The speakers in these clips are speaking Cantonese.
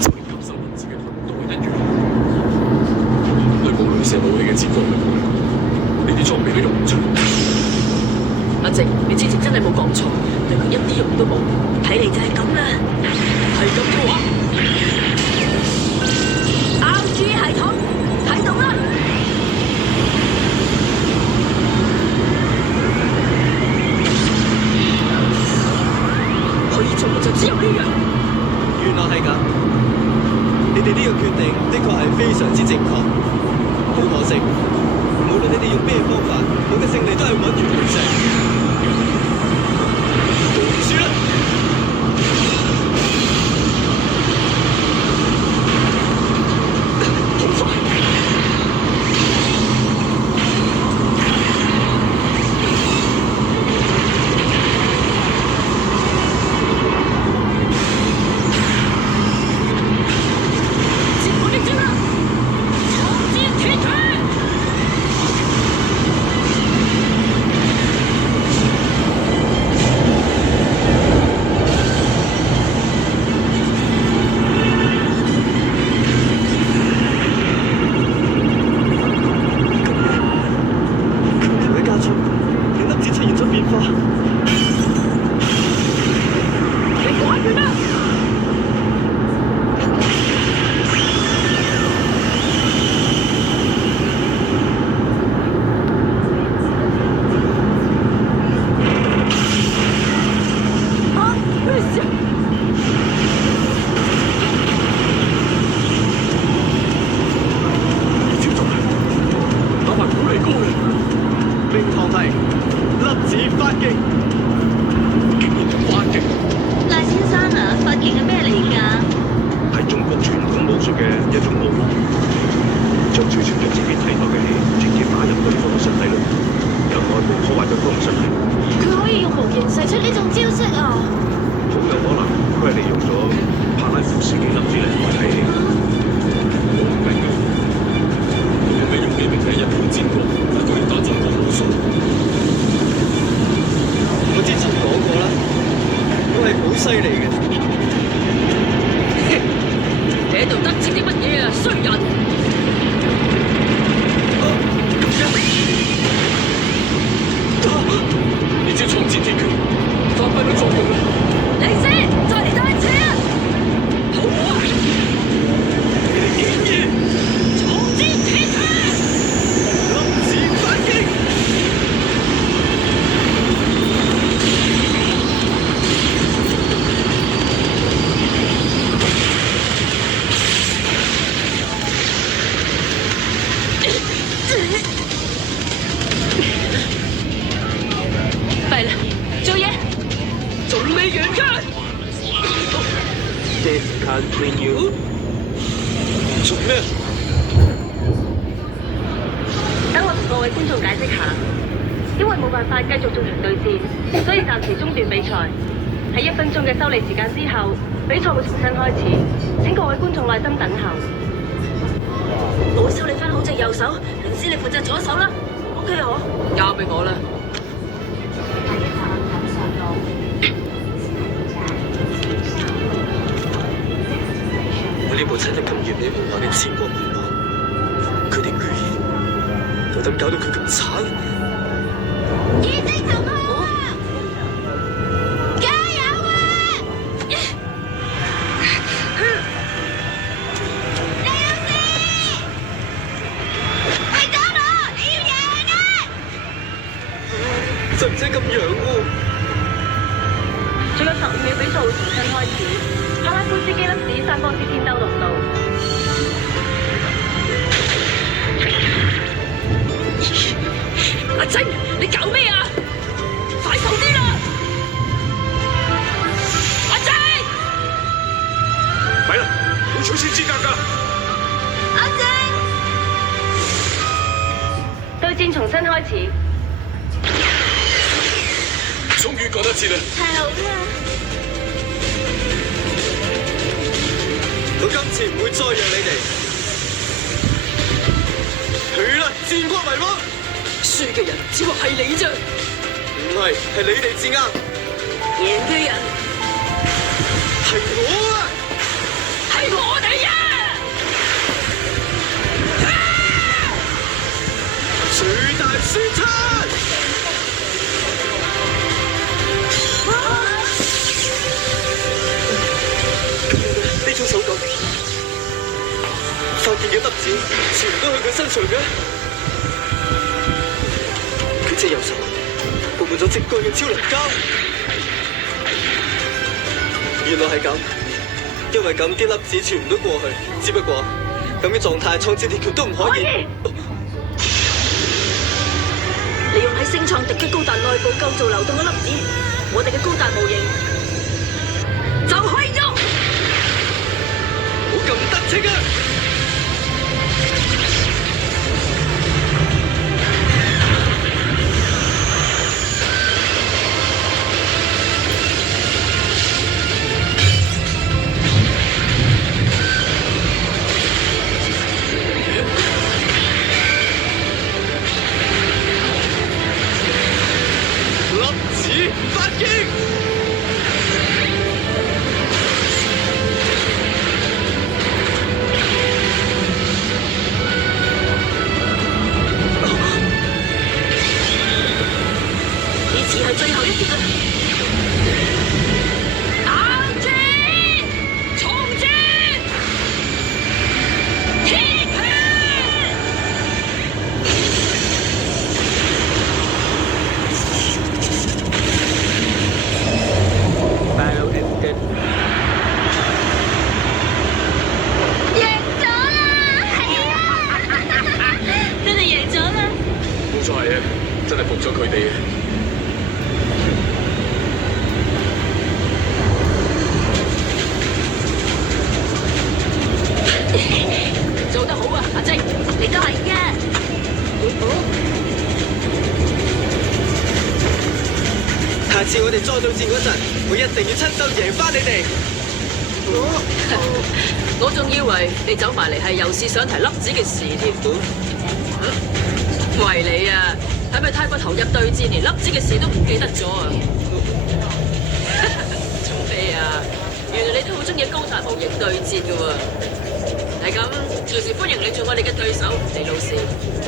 就連吸收文字嘅能力都係一樣。對冇雷射武器嘅戰國力嚟講，呢啲裝備都用唔出。阿靜，你之前真係冇講錯，對佢一啲用都冇。睇嚟就係咁啦。係咁嘅話，RG 系統啟動啦！可以做嘅就只有呢樣。原來係咁，你哋呢個決定的確係非常之正確。好可惜，無論你哋用咩方法，我嘅勝利都係穩如磐石。住啦！好快！接我的招啦！長劍鐵拳！做咩？等我同各位觀眾解釋下，因為冇辦法繼續進行對戰，所以暫時中斷比賽。喺1分鐘嘅修理時間之後，比賽會重新開始。請各位觀眾耐心等候。我會修理翻好隻右手，靈師你負責左手啦。OK 好，交俾我啦。我呢部砌得咁完美無瑕嘅千國儀馬，佢哋居然有膽搞到佢咁慘！意識同學啊！加油啊！李老師，係咗我，你要贏啊！使唔使咁樣喎？仲有15秒，比賽會重新開始。卡拉夫斯基粒子3光之天兜六道。阿晶，你搞咩啊？快手啲啦！阿晶，咪啦，冇取消資格㗎！阿晶，對戰重新開始。終於趕得切啦！太好啦！我今次唔會再讓你哋去啦！戰國迷魔，輸嘅人只不過係你啫，唔係，係你哋至啱。贏嘅人係我啊！嘅粒子全都去佢身上嘅。佢隻右手布滿咗直覺嘅超能膠。原來係咁，因為咁啲粒子傳唔到過去，只不過咁嘅狀態創戰鐵拳都唔可以。利用喺星創敵嘅高達內部構造流動嘅粒子，我哋嘅高達模型就可以喐。冇咁得戚啊！粒子發擊！呢次係最後一擊啦！打戰，重戰，鐵拳！贏咗啦！係啊！你哋贏咗啦！冇錯係啊，真係服咗佢哋啊！做得好啊，阿晶，你都係嘅。下次我哋再對戰嗰陣，我一定要親手贏翻你哋。我仲以為你走埋嚟係又試想提粒子嘅事添。喂你啊，係咪太過投入對戰，連粒子嘅事都唔記得咗啊？做咩啊？原來你都好中意高達模型對戰嘅喎。係咁，隨時歡迎你做我哋嘅對手，李老師。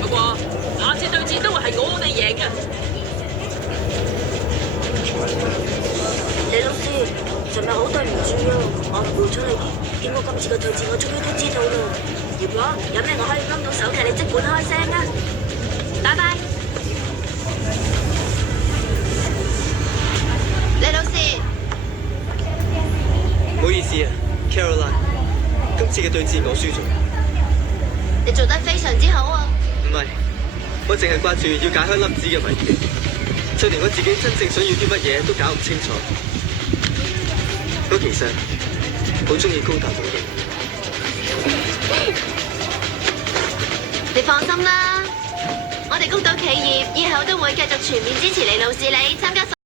不過下次對戰都會係我哋贏嘅。李老師，尋日好對唔住啊，我唔會出嚟。經過今次嘅對戰，我終於都知道啦。如果有咩我可以幫到手嘅，你即管開聲啊！拜拜。李老師，唔好意思啊 ，Caroline，今次嘅對戰我輸咗。你做得非常之好啊！唔係，我淨係掛住要解開粒子嘅謎團，就連我自己真正想要啲乜嘢都搞唔清楚。我其實好中意高達模型。你放心啦，我哋宮島企業以後都會繼續全面支持李老師你參加。